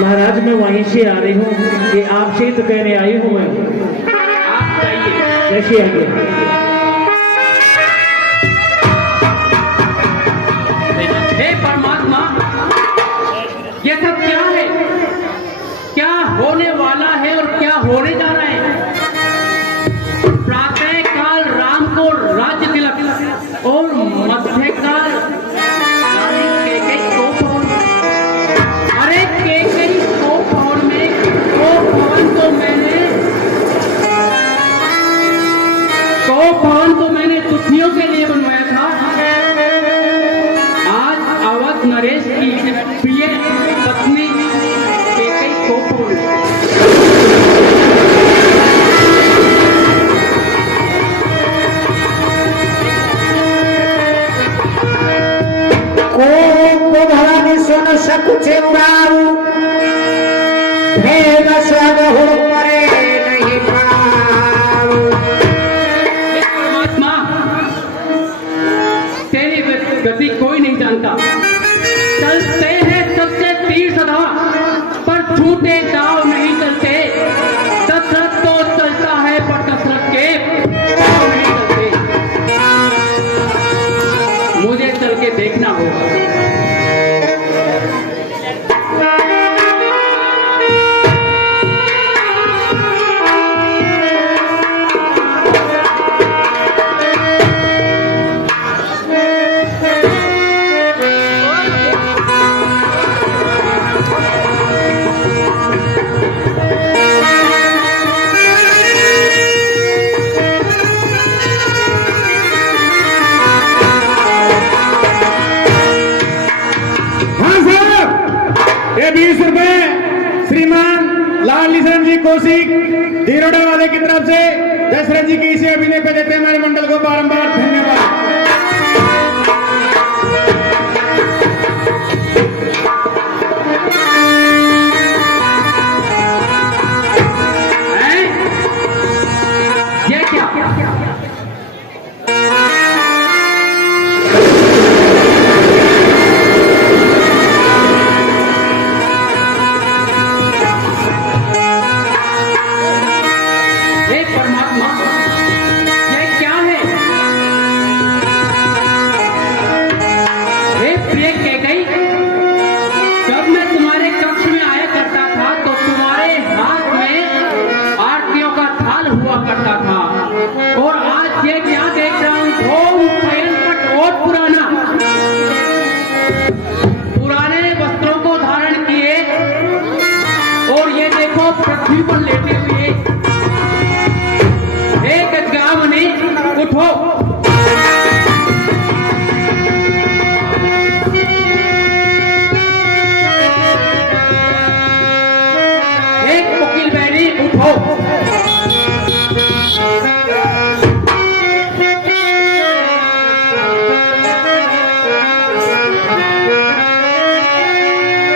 महाराज मैं वहीं से आ रही हूँ कि आपसे ही तो कहने आई हूँ मैं। आप जाइए। कैसे आइए? हे परमात्मा, ये सब क्या है? क्या होने वाला है और क्या होने जा रहा है? प्रातः काल राम को राज्य तिलक और मध्य काल रानी कैकेयी को भवन। अरे कैकेयी को भवन में को भवन तो मैंने तुथियों के लिए बनवाया था। आज अवध नरेश की प्रिय पत्नी कैकेयी को भवन। सुन सकुचे उड़ाऊ भेद सबहु मरे नहीं पाऊ। परमात्मा, तेरी गति कोई नहीं जानता। चलते हैं सबसे तीर सदा, पर झूठे दाव नहीं चलते। दशरथ तो चलता है पर दशरथ के दाव नहीं चलते। मुझे चल के देखना होगा। कौशिक धीरोडा वाले की तरफ से दशरथ जी के इसे अभिनय पे देते हमारे मंडल को बारंबार धन्यवाद। ये क्या? पृथ्वी पर लेटे हुए एक गजगामनी उठो। एक कोकिल बैरी उठो।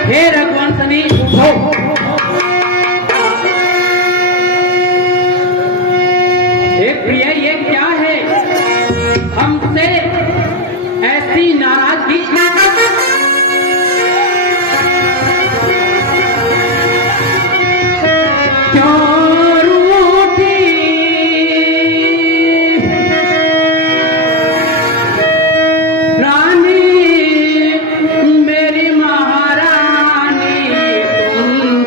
हे रघुवंशनी उठो। प्रिय ये क्या है? हमसे ऐसी नाराजगी। क्यों रूठी रानी मेरी महारानी तुम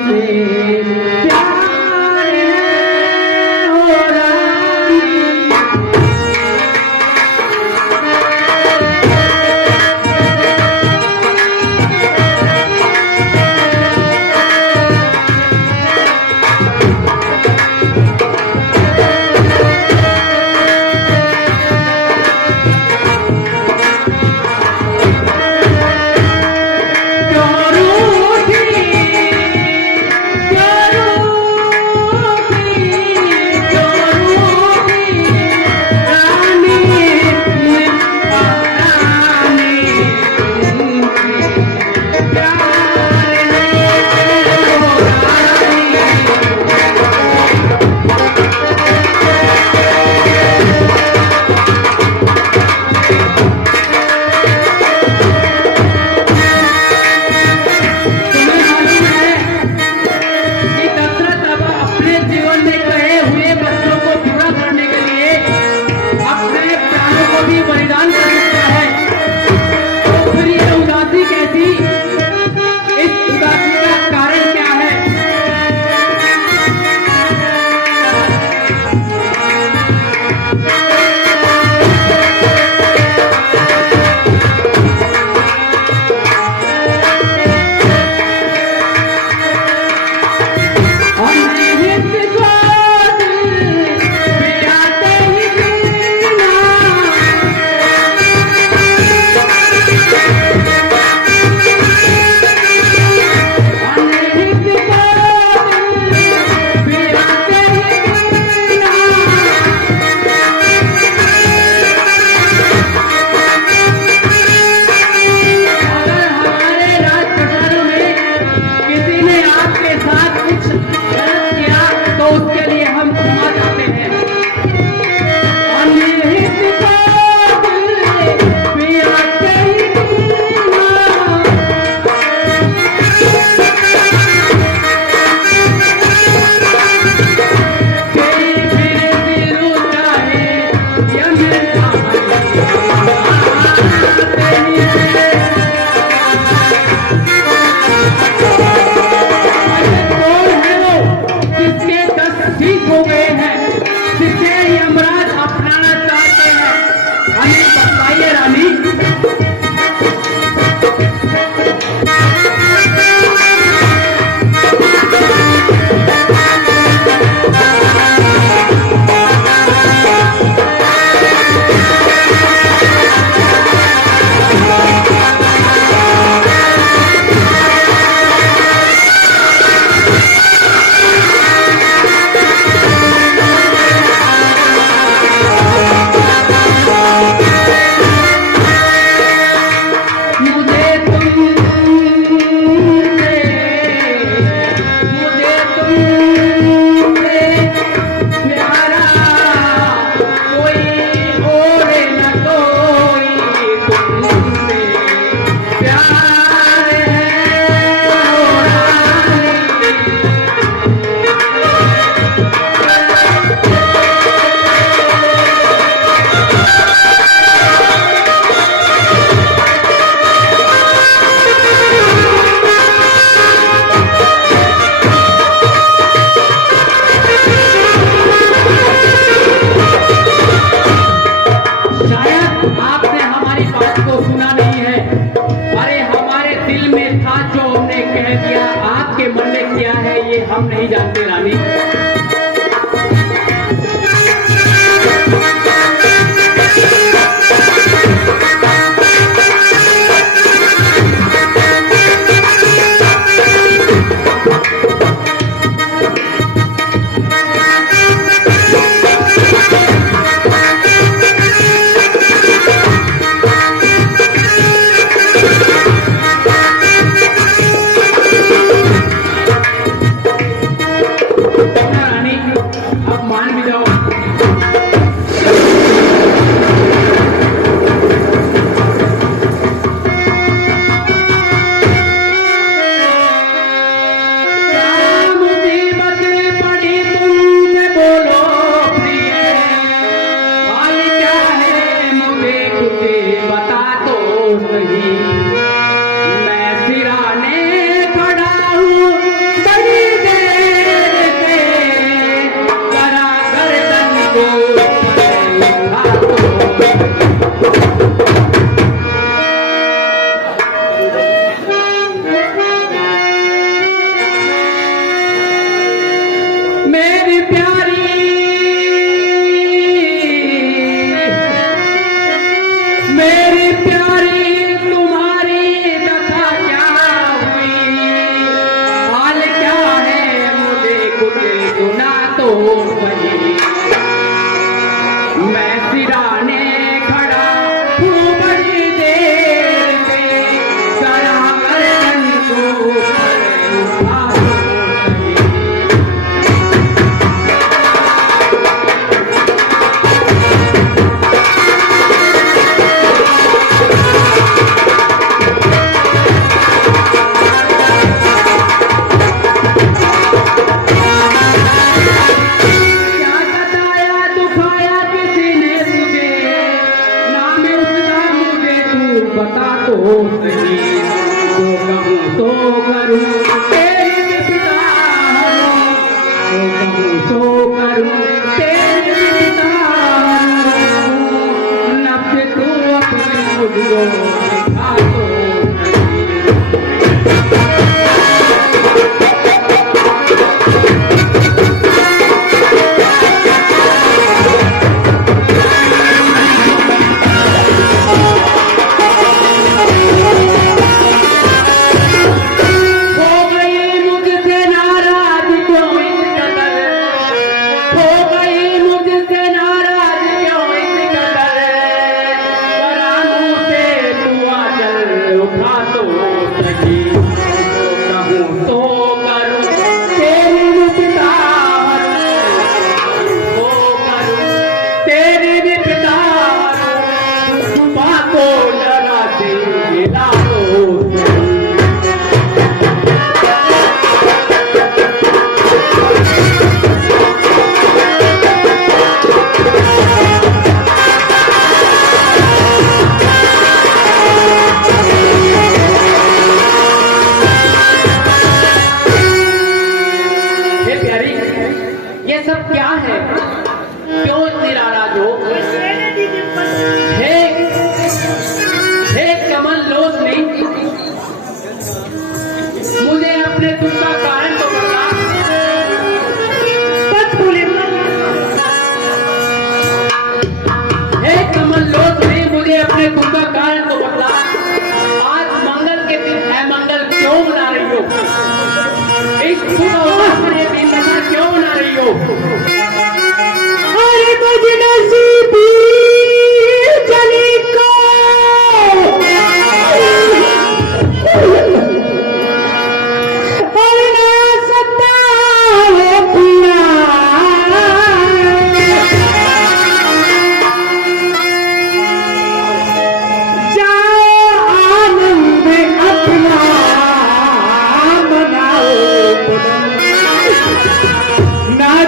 या आपके मन में क्या है ये हम नहीं जानते रानी।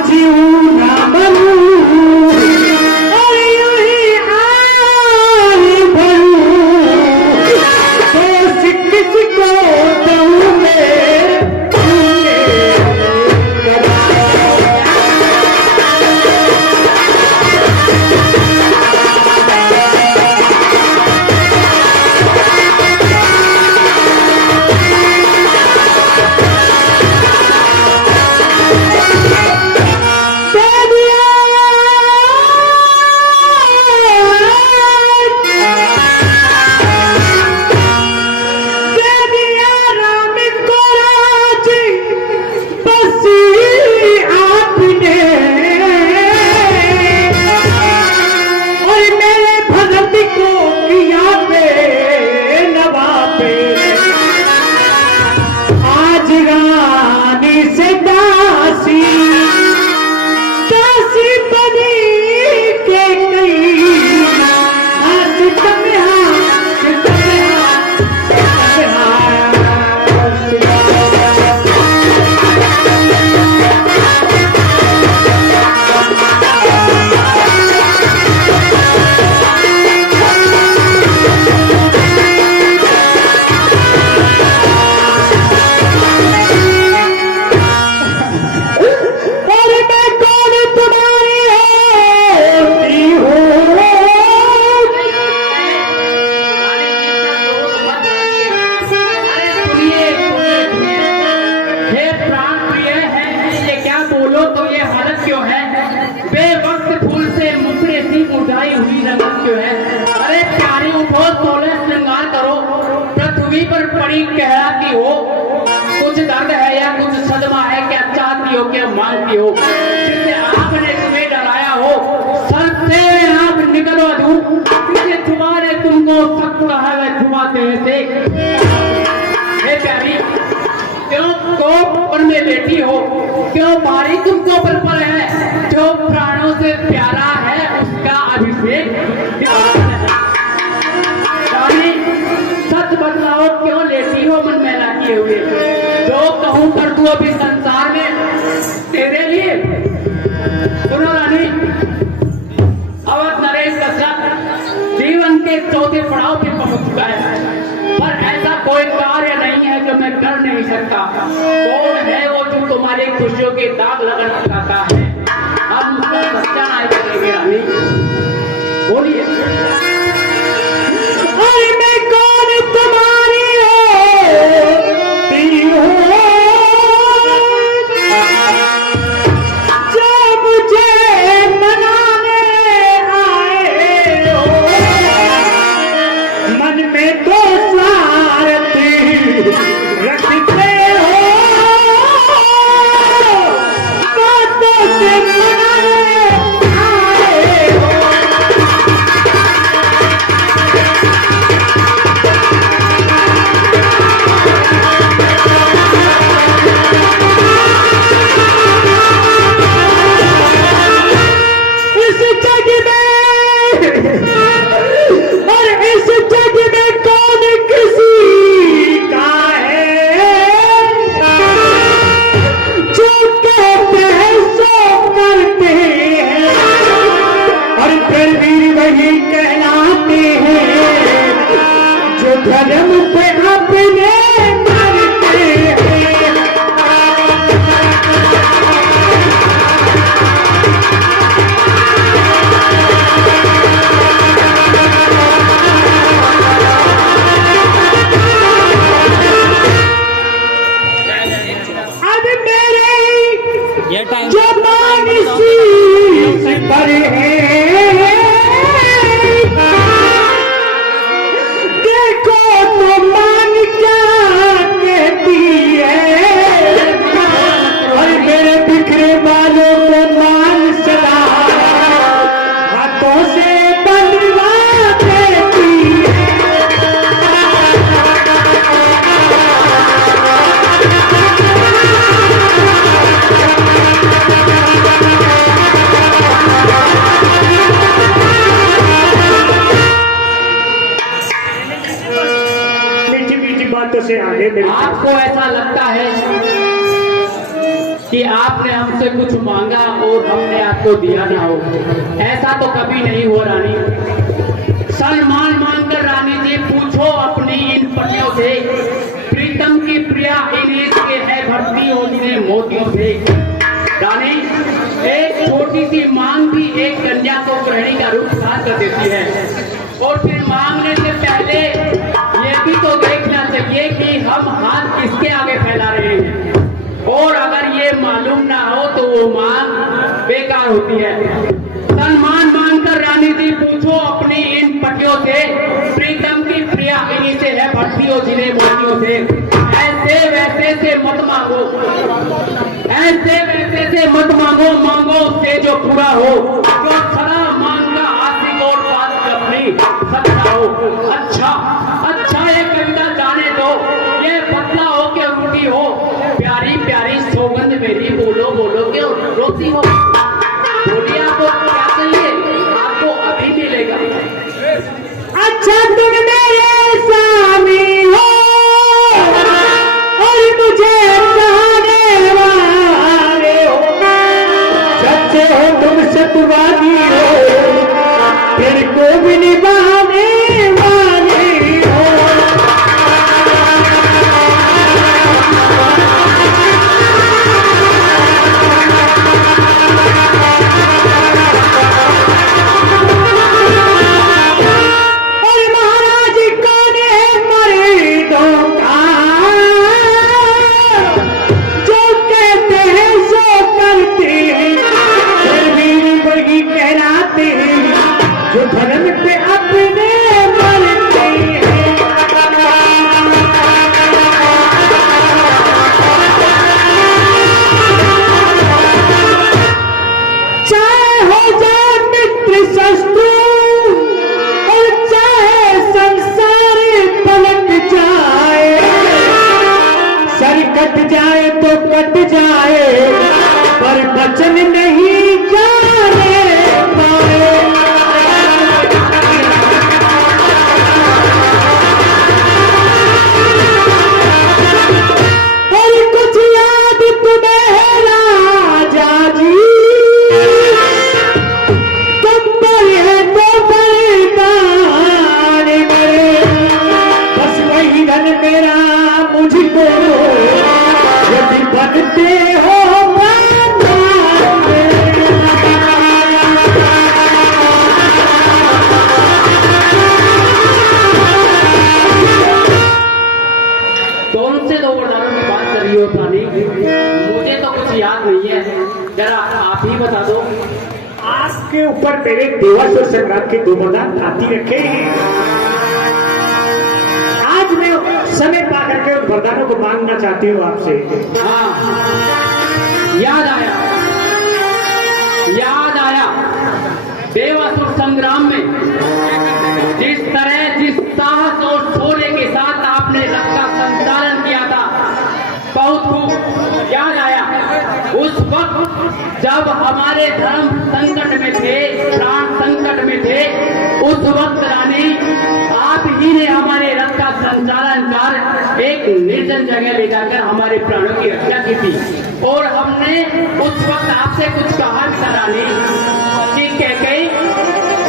जीव रानी से दासी दासी बनी के गई पर पड़ी कहलाती हो, कुछ दर्द है या कुछ सदमा है, क्या चाहती हो क्या मांगती हो, जिससे आपने तुम्हें डराया हो, सर से आप निकलो दूं, किसी छुपा ने तुमको सख्त कहा है छुपाते से। हे प्यारी, क्यों कोप में बैठी हो, क्यों भारी तुमको पर है, जो प्राणों से प्यारा है उसका अभिषेक। सच बतलाओ, क्यों लेती हो मन मैला किए हुए, जो कहूं कर तू अभी संसार में तेरे लिए। सुनो रानी, अवध नरेश दशरथ जीवन के चौथे पड़ाव पे पहुंच चुका है, पर ऐसा कोई कार्य नहीं है जो मैं कर नहीं सकता। कौन है वो जो तुम्हारी खुशियों के दाग लगाना चाहता है, हम उसका सत्यानाश करेंगे। रानी बोलिए, आपको ऐसा लगता है कि आपने हमसे कुछ मांगा और हमने आपको दिया ना हो, ऐसा तो कभी नहीं हो रानी। सम्मान मांगकर रानी जी पूछो अपनी इन पतियों से, प्रीतम की प्रिया इनेश के है भर्ती और इन्हें मोतियों से। रानी, एक छोटी सी मांग भी एक कन्या को गृहिणी का रूप धारण कर देती है, और फिर मांगने से पहले ये भी तो देखना चाहिए कि हम हाथ किसके आगे फैला रहे हैं, और अगर ये मालूम ना हो तो वो मांग बेकार होती है। सम्मान मांगकर रानी जी पूछो अपनी इन पतियों से, प्रीतम की प्रिया इन्हीं से है भर्तियों जिन्हें मोतियों से। ऐसे वैसे से मत मांगो, ऐसे वैसे से मत मांगो, मांगो उससे जो पूरा हो, जो सदा मांग का आशिक और बात अपनी सच्चा हो। अच्छा अच्छा, ये कविता जाने दो, ये पतला हो के रूठी हो, प्यारी प्यारी सौगंध मेरी, बोलो बोलो क्यों रोती हो? बोलिए आपको क्या चाहिए? आपको अभी मिलेगा। अच्छा तुम मेरे स्वामी हो और मुझे चाहने वाले हो, सच्चे हो तुम सतवादी हो, फिर को भी निभाने वाले हो। और महाराज कौन है मर्दों का, जो कहते हैं सो करते हैं, फिर भी बड़ी कहलाते हैं, जो धर्म पे अपने मरते हैं। चाहे हो जाए मित्र शत्रु और चाहे संसार पलट जाए, सर कट जाए तो कट जाए, पर वचन नहीं जाने पाए। और कुछ याद तुम्हें है राजा जी, तुम पर है तो बलिदान मेरे, बस वही धन मेरा मुझको यदि बनते हो बंधन मेरे। कौन से दो वरदानों की बात कर रही हो रानी? मुझे तो कुछ याद नहीं है, जरा आप ही बता दो। आपके ऊपर मेरे देवासुर संग्राम के दो वरदान हाथी रखे हैं। आज मैं समय पा करके उन वरदानों को मांगना चाहती हूँ आपसे। हाँ, याद आया, याद आया। देवासुर संग्राम में जिस तरह, जिस साहस और शौर्य के साथ आपने रथ का संचालन किया था, बहुत खूब याद आया। उस वक्त जब हमारे धर्म संकट में थे, प्राण संकट में थे, उस वक्त रानी आप ही ने हमारे रथ का संचालन कर एक निर्जन जगह ले जाकर हमारे प्राणों की रक्षा की थी। और हमने उस वक्त आपसे कुछ कहा था रानी, कि कैकेयी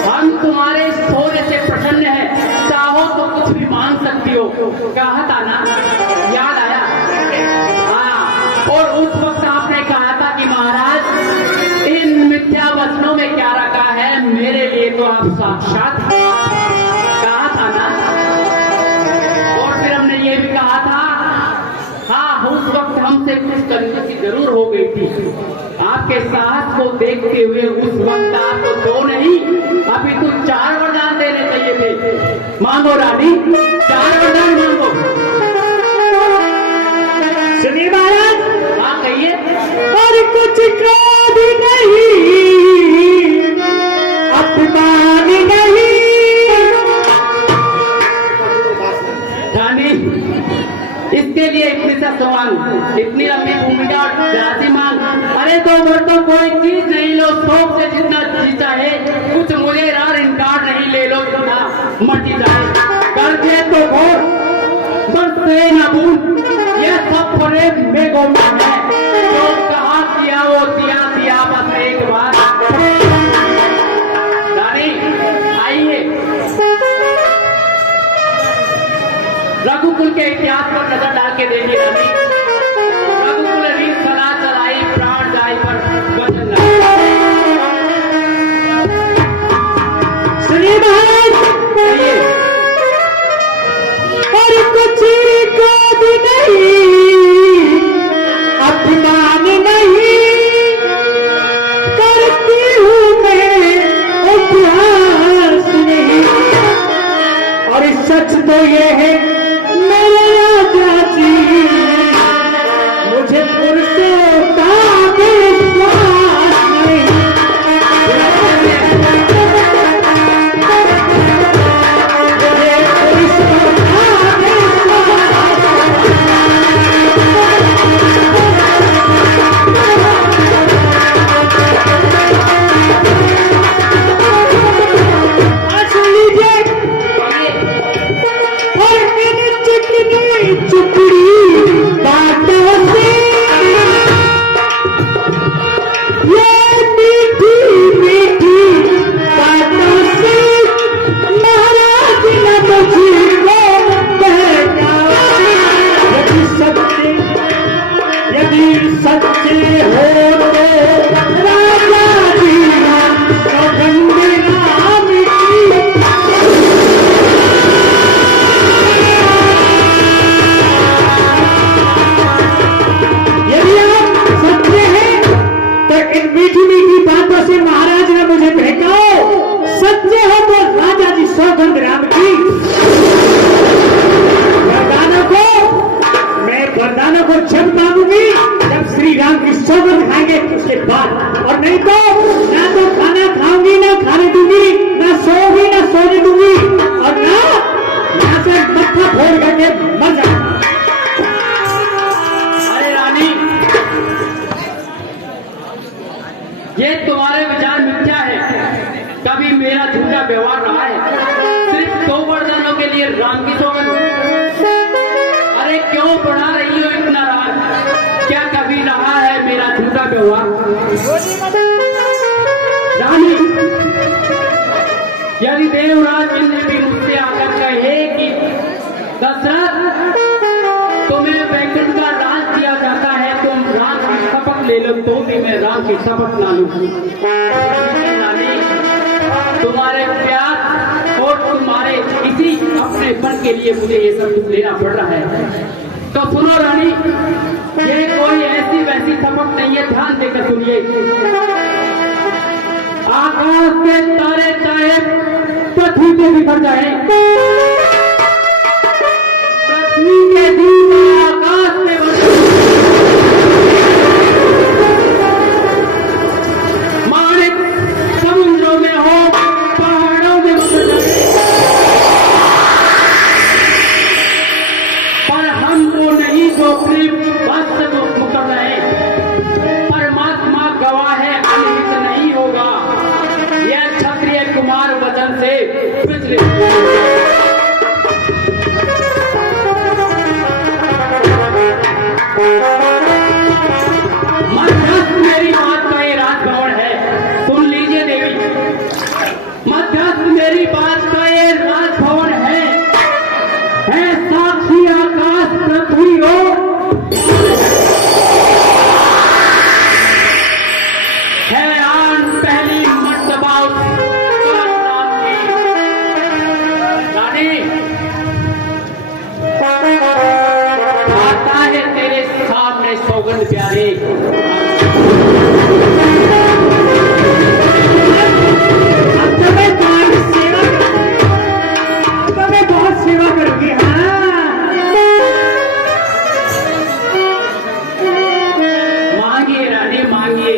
हम तुम्हारे शौर्य से प्रसन्न है, चाहो तो कुछ भी मांग सकती हो, कहा था ना? याद आया? हाँ, और उस वक्त आपने कहा था कि महाराज इन मिथ्या वचनों में क्या रखा है, मेरे लिए तो आप साक्षात हैं। कहा था ना? और फिर हमने ये भी कहा था, हाँ उस वक्त हमसे कुछ करने की जरूर हो गई थी। आपके साहस को देखते हुए उस वक्त आपको दो नहीं, अभी तो 4 वरदान देने चाहिए थे। मांगो रानी, 4 वरदान मांगो। सुनिए महाराज, हाँ कहिए। और कुछ क्रोध नहीं, अपमान नहीं। रानी, इसके लिए इतनी सा सवाल, इतनी लंबी भूमिका और जाति मांग। अरे तो तो कोई चीज नहीं लो, शौक से जितना जी चाहे, कुछ मुझे रार इनकार नहीं, ले लो जितना मर्जी चाहे। करके तो घोर बस से न भूल, ये सब फरे मेघों में है, जो कहा किया वो दिया दिया, बस एक बार। रानी आइए, रघुकुल के इतिहास पर नजर डाल के देखिए रानी। रघुकुल रीत सदा चलाई, प्राण जाय पर वचन लाई। सुनिए महाराज, कहिए। और कुछ क्रोध नहीं, अपमान नहीं, करती हूँ मैं उपहास नहीं। और सच तो ये है मेरे राजा जी, यदि सच्चे हो तो राजा जी सौगंध राम की। यदि आप सच्चे हैं तो इन मीठी मीठी बातों से महाराज ने मुझे बहकाओ, सच्चे हो तो राजा जी सौगंध राम की। वरदानों को जब मांगूंगी जब श्री राम की सौगंध खाएंगे उसके बाद, और नहीं तो ना तो खाना खाऊंगी ना खाने दूंगी, ना सोऊंगी ना सोने दूंगी, और ना यहाँ से मत्था फोड़ करके मर जाऊंगा। अरे रानी, ये तुम्हारे विचार मिथ्या है। कभी मेरा झूठा व्यवहार रहा है सिर्फ 2 वरदानों के लिए राम की सौगंध। अरे क्यों बढ़ा रही हो इतना राज? क्या कभी रहा है मेरा झूठा व्यवहार? रानी, यदि देवराज इंद्र भी मुझसे आकर कहे कि दशरथ तुम्हें वैकुंठ का राज दिया जाता है, तुम राम की शपथ ले लो, तो भी मैं राम की शपथ ना लूं। रानी, तुम्हारे प्यार और तुम्हारे इसी अपनेपन के लिए मुझे ये सब कुछ लेना पड़ रहा है। तो सुनो रानी, ये कोई ऐसी वैसी शपथ नहीं है, ध्यान देकर सुनिए। आकाश के तारे चाहे पृथ्वी पे बिखर जाए, पृथ्वी के दीपक आकाश में माणिक समुद्रों में हो, पहाड़ों में बदल जाए, पर हम वो नहीं जो अपने बस से मुकर रहे। परमात्मा गवाह है, अनहित नहीं होगा। यह क्षत्रिय कुमार वचन से पिछले मध्यस्थ मेरी बात का ये राजभवन है, सुन लीजिए देवी। मध्यस्थ मेरी बात का ये राजभवन है साक्षी आकाश पृथ्वी हो, है आन पहली मर्तबा उसका नाम की। रानी, आता है तेरे सामने सौगंध प्यारे। अब तो मैं तुम्हारी सेवा करूंगी, अब तो मैं बहुत सेवा करूंगी। हाँ, मांगिए रानी मांगिए,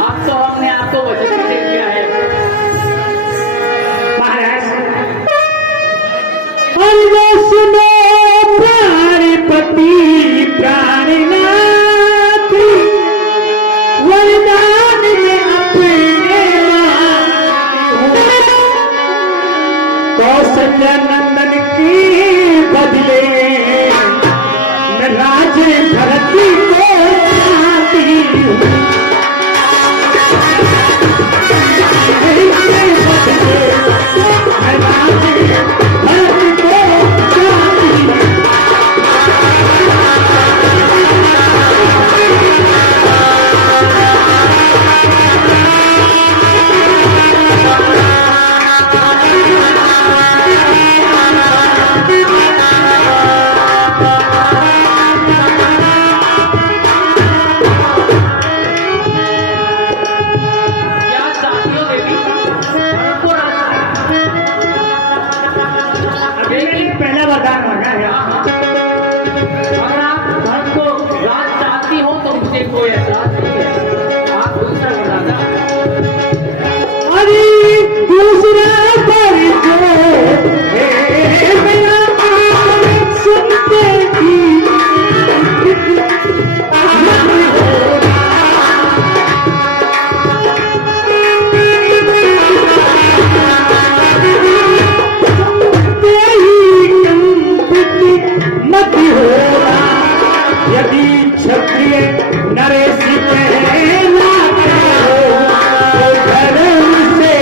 अब तो हमने आपको वचन दे दिया है। महाराज सुनो प्राणपति प्राणनाथ, वरदान में अपने कौशल्या नंदन की बदले मैं राजे भरत को चाहती हूँ। मैं राजे भरत को चाहती हूँ। क्या चाहती हो देवी? हमको लेकिन पहला वरदान मांगा है। अगर आप धर्म को राज चाहती हो तो मुझे कोई ऐतराज नहीं है, आप दूसरा वरदान। अरे दूसरा पर जो मेरा सुनते भी मत होना। यदि क्षत्रिय नरेश पहला हो तो धर्म से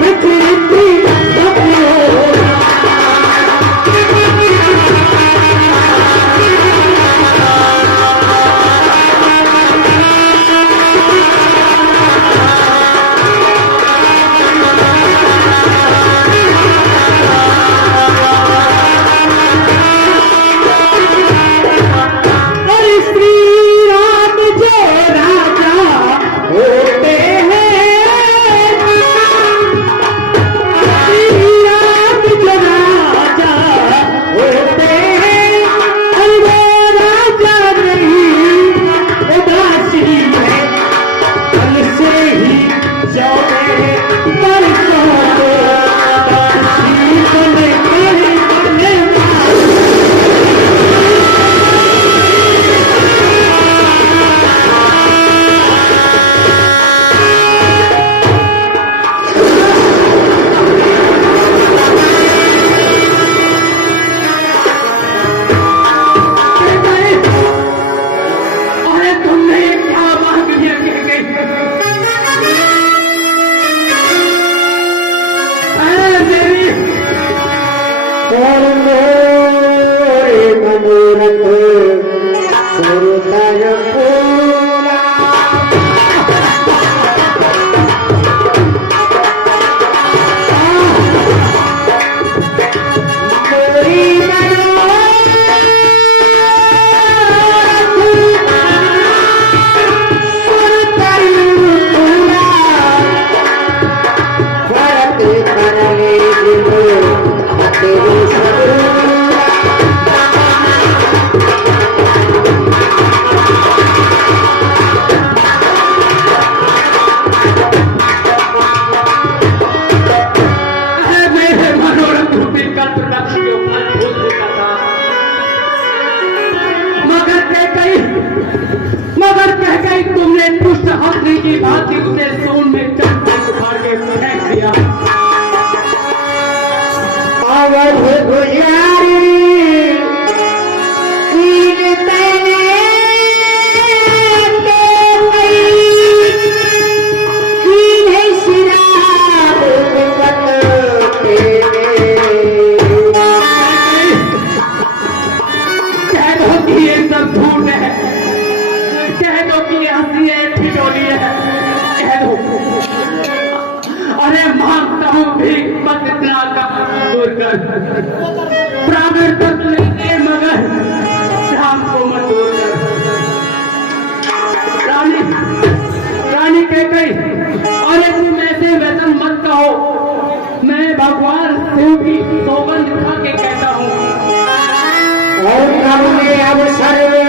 विचलित मत होना। तुमने क्या मांग लिया कह गई? मेरी और मोरे मनोरथ सुरतय पूरा मोरी मगर कह गई तुमने दुष्ट हथनी की भांति उसे सोन में चट से उखाड़ के फेंक दिया। अवध गुजारी अरे मांगता हूँ भी बस इतना दूर कर, प्राण तक लेके मगर शाम को मत दूर कर। रानी रानी कह गई, अरे तुम ऐसे वैसन मत कहो, मैं भगवान शिव की सौगंध खा के कहता हूँ। और हमने अब सर्वे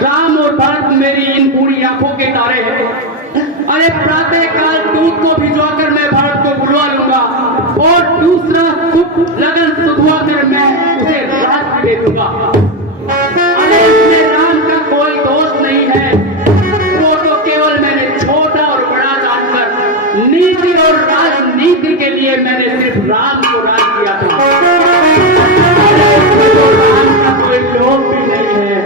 राम और भरत मेरी इन पूरी आंखों के तारे हैं। अरे प्रातः काल दूध को भिजवाकर मैं भरत को बुलवा लूंगा और दूसरा लगन सुधवा कर मैं उसे राज दे दूंगा। अरे इसमें राम का कोई दोष नहीं है, वो तो केवल मैंने छोटा और बड़ा जानकर नीति और राजनीति के लिए मैंने सिर्फ राम को राज किया था। अरे इसमें तो राम का कोई लोभ भी नहीं है।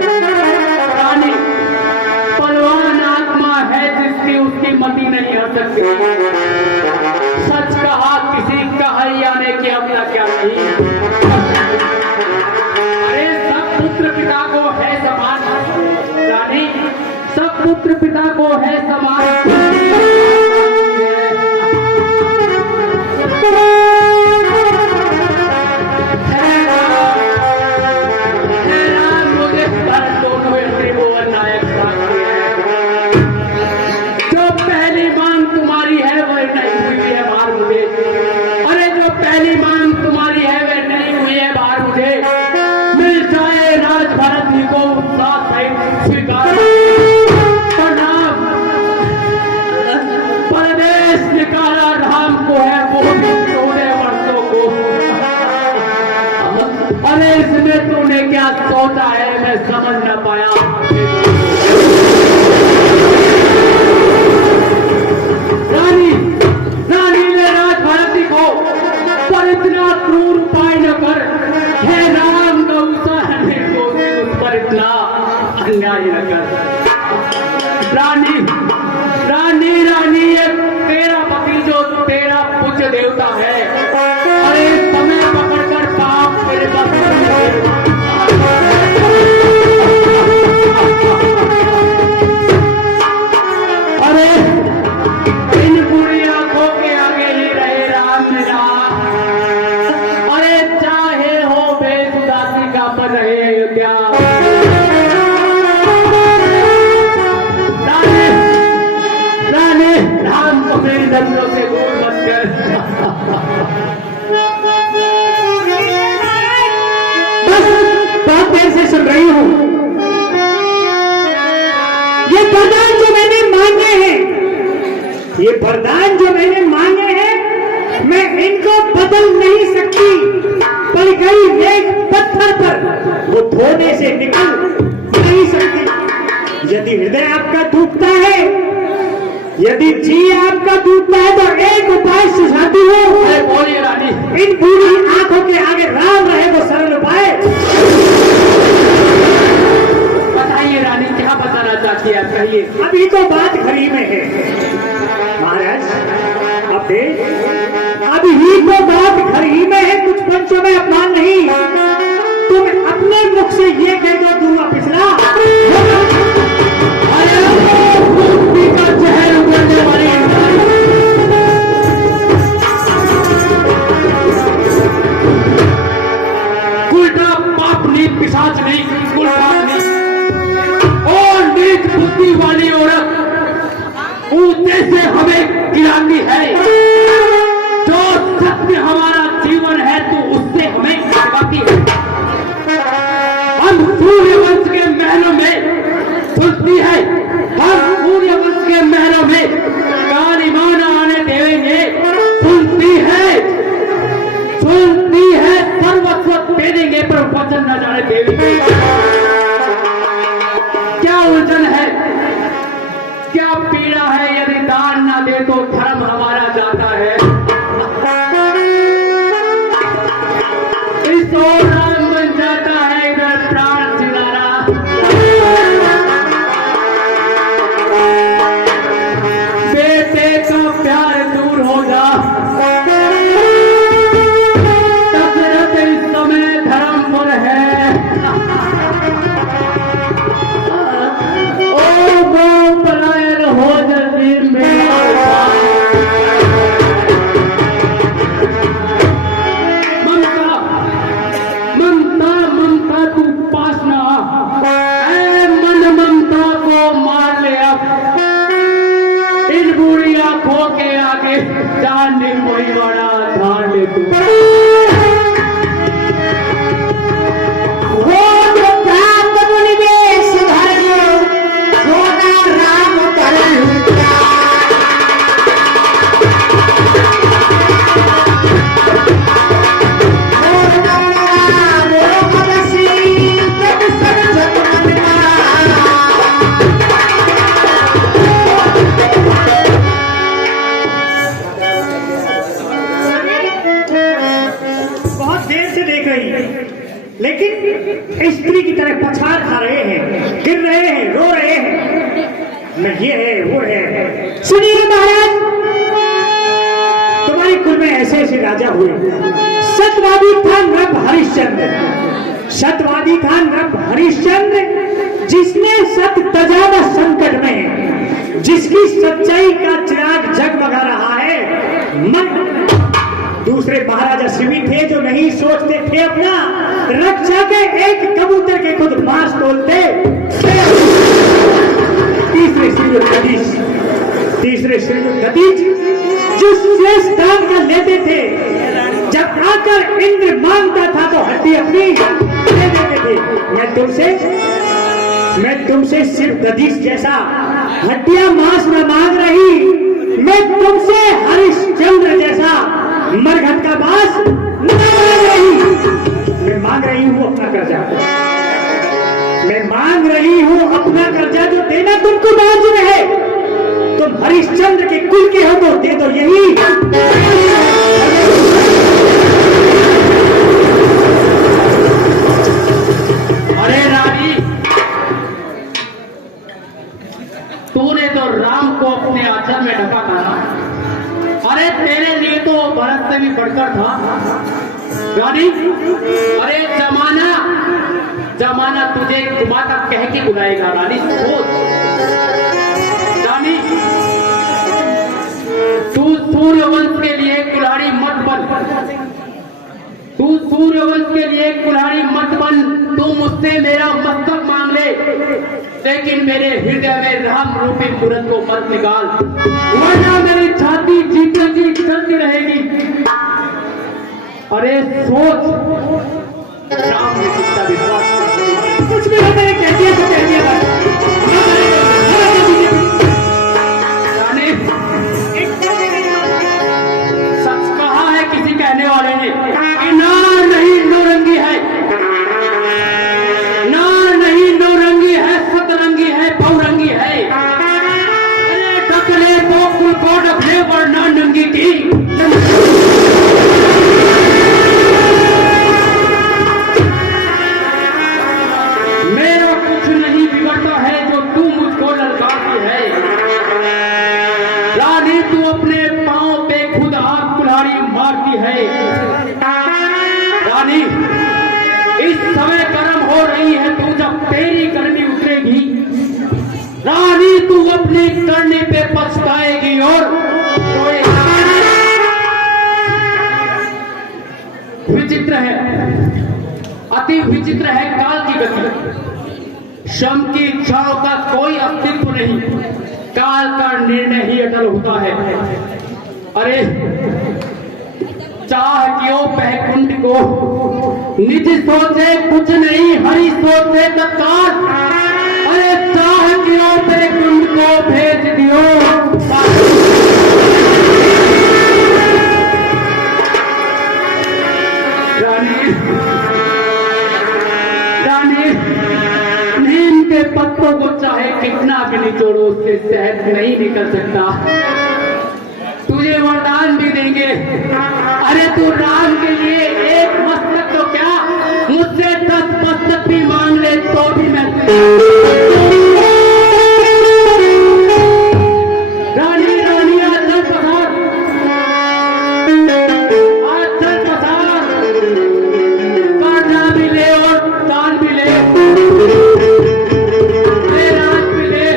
बलवान आत्मा है जिसकी उसकी मति नहीं आ सकती। सच कहा किसी कहानियां ने क्या अपना क्या नहीं। अरे सब पुत्र पिता को है समान रानी, सब पुत्र पिता को है समान। अरे इसमें तूने क्या सोचा है मैं समझ न पाया। रानी रानी ने राज भारती को पर इतना क्रूर उपाय न कर, हे राम गौसा उस पर इतना अन्याय न कर। रानी रानी रानी ये तेरा पति जो तेरा पूज्य देवता है, अरे समय पकड़कर पाप मेरे पास अरे इन बुरी आंखों के आगे ही रहे राम मेरा। अरे चाहे हो बेसुदासी का पर रहे अयोध्या। ये वरदान जो मैंने मांगे हैं मैं इनको बदल नहीं सकती, पर गई रेत पत्थर पर वो धोने से निकल नहीं सकती। यदि हृदय आपका टूटता है, यदि जी आपका टूटता है तो एक उपाय सुझाती हूँ। अरे बोलिए रानी। इन बूढ़ी आंखों के आगे राम रहे वो सरल उपाय। बताइए रानी, क्या बताना चाहती है आप, कहिए। अभी तो बात घड़ी में है महाराज, अभी तो बात घड़ी में है, कुछ पंचों में अपमान नहीं। तुम अपने मुख से ये कह दो दूंगा पिछला का जहर उगलने वाली उल्टा पाप नहीं, पिशाच नहीं, कुल पाप नहीं और नीच बुद्धि वाली औरत उद्देश्य हमें गिराती है। जो सत्य हमारा जीवन है तो उससे हमें गिराती है। हम सूर्यवंश के महलों में घुसती है, हम सूर्यवंश के महलों में काली माना आने देवेंगे। सुनती है सर्वस्व दे देंगे पर वचन न जाने देवेंगे। क्या उलझन है, क्या पीड़ा है, यदि दान न दे तो धर्म हमारा जाता है। इस ओर राम बन जाता है, इधर प्राण चिल्लाना। बेटे का प्यार दूर हो जा, दशरथ इस समय धर्मपुर है। ओ वो पलायन हो जल्दी मेरा ममता ममता ममता तू पास ना ऐ मन ममता को मार ले अब। इन बूढ़ी आंखों के आगे जान ने कोई बड़ा धान ले तू। लेकिन स्त्री की तरह पछाड़ खा रहे हैं, गिर रहे हैं, रो रहे हैं, न ये है वो है। सुनिए महाराज, तुम्हारे कुल में ऐसे ऐसे राजा हुए। सत्यवादी था नृप हरिश्चंद्र, सत्यवादी था नृप हरिश्चंद्र, जिसने सत्य तजादा संकट में, जिसकी सच्चाई का चिराग जगमगा रहा है। मन दूसरे महाराजा शिवी थे जो नहीं सोचते थे अपना रक्षा के एक कबूतर के खुद मांस तोलते। तीसरे श्रीयुक्त दधीच जो शेष दान का लेते थे, जब आकर इंद्र मांगता था तो हड्डी अपनी दे देते थे। मैं तुमसे सिर्फ दधीच जैसा हड्डियां मांस न मांग रही, मैं तुमसे हरिश्चंद्र जैसा मरघट का बास न मांग रही। मैं मांग रही हूं अपना कर्जा, मैं मांग रही हूं अपना कर्जा जो देना तुमको बांझ है। तुम हरिश्चंद्र के कुल के हो तो दे दो यही। अरे रानी, तूने तो राम को अपने आंचल में ढका था। अरे तेरे लिए तो भरत से भी बढ़कर था रानी। अरे जमाना तुझे घुमाता कह के बुलाएगा रानी। सोच रानी, तू सूर्यवंश के लिए कुल्हाड़ी मत बन, तू सूर्यवंश के लिए कुल्हाड़ी मत बन। तू मुझसे मेरा मस्तक मांग ले, लेकिन मेरे हृदय में राम रूपी पुरन को मत निकाल, वरना मेरी छाती जीतने की चलती रहेगी। अरे सोच, राम ने कितना विश्वास, कुछ भी मैंने कह दिया तो कह दिया। रानी, अपनी करनी पे पछताएगी। और विचित्र है, अति विचित्र है काल की गति। श्रम की इच्छाओं का कोई अस्तित्व नहीं, काल का निर्णय ही अटल होता है। अरे चाह क्यों बैकुंठ को, निज सोचे कुछ नहीं, हरि सोचे तत्काल। अरे चाह क्यों बैकुंठ को भेज दियो, रानी नीम के पत्तों को चाहे कितना भी निचोड़ो, उससे शहद नहीं निकल सकता। तुझे वरदान भी देंगे, अरे तू राम के लिए एक मस्तक तो क्या, मुझसे 10 मस्तक भी मांग ले तो भी मैं। रानी रानी आज चल पसार, आज चल पसार, कर्जा भी ले और दान भी ले, राज भी ले।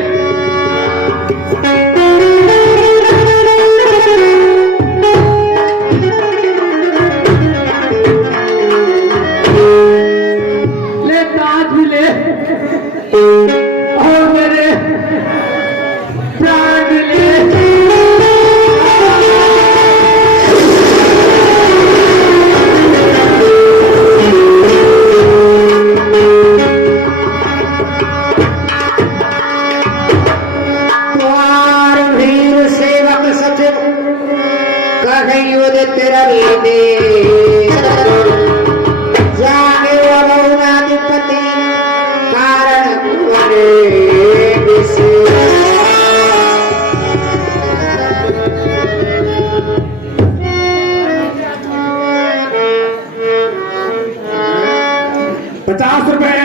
ले ताज भी ले और मेरे प्राण भी ले। द्वार वीर सेवक सचिव कहियो दे तेरा दे जागे रघुनाथिपति कारण करे विशेष। 50 रुपए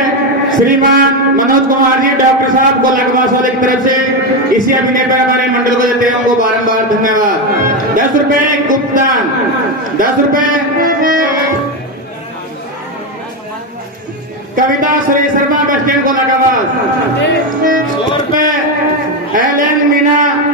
श्रीमान मनोज कुमार जी डॉक्टर साहब को लगवास वाले की तरफ से इसी अभिनय पर हमारे मंडल को देते हैं, उनको बारंबार धन्यवाद। 10 रुपए गुप्तदान, 10 रुपए कविता श्री शर्मा बस स्टैंड को लगवास।